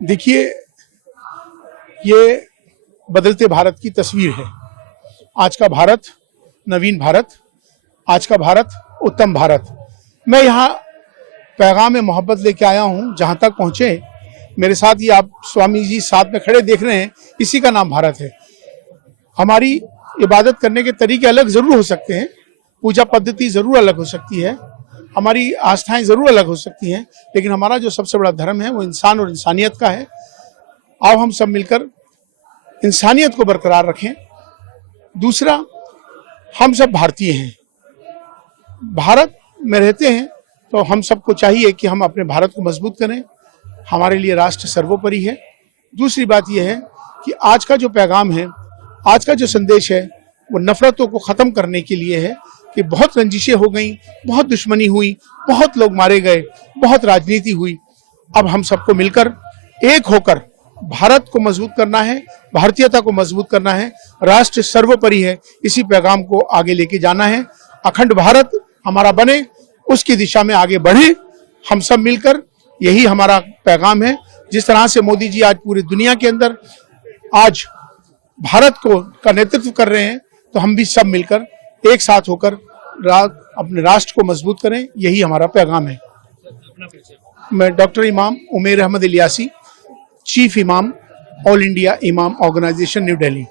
देखिए, ये बदलते भारत की तस्वीर है। आज का भारत नवीन भारत, आज का भारत उत्तम भारत। मैं यहाँ पैगाम में मोहब्बत लेके आया हूँ। जहाँ तक पहुँचे मेरे साथ, ये आप स्वामी जी साथ में खड़े देख रहे हैं, इसी का नाम भारत है। हमारी इबादत करने के तरीके अलग जरूर हो सकते हैं, पूजा पद्धति जरूर अलग हो सकती है, हमारी आस्थाएं जरूर अलग हो सकती हैं, लेकिन हमारा जो सबसे बड़ा धर्म है वो इंसान और इंसानियत का है। आओ हम सब मिलकर इंसानियत को बरकरार रखें। दूसरा, हम सब भारतीय हैं, भारत में रहते हैं, तो हम सबको चाहिए कि हम अपने भारत को मजबूत करें। हमारे लिए राष्ट्र सर्वोपरि है। दूसरी बात यह है कि आज का जो पैगाम है, आज का जो संदेश है, वो नफरतों को ख़त्म करने के लिए है कि बहुत रंजिशें हो गई, बहुत दुश्मनी हुई, बहुत लोग मारे गए, बहुत राजनीति हुई। अब हम सबको मिलकर एक होकर भारत को मजबूत करना है, भारतीयता को मजबूत करना है। राष्ट्र सर्वोपरि है, इसी पैगाम को आगे लेके जाना है। अखंड भारत हमारा बने, उसकी दिशा में आगे बढ़े हम सब मिलकर, यही हमारा पैगाम है। जिस तरह से मोदी जी आज पूरी दुनिया के अंदर आज भारत को का नेतृत्व कर रहे हैं, तो हम भी सब मिलकर एक साथ होकर अपने राष्ट्र को मजबूत करें, यही हमारा पैगाम है। मैं डॉक्टर इमाम उमेर अहमद इलियासी, चीफ इमाम ऑल इंडिया इमाम ऑर्गेनाइजेशन, न्यू दिल्ली।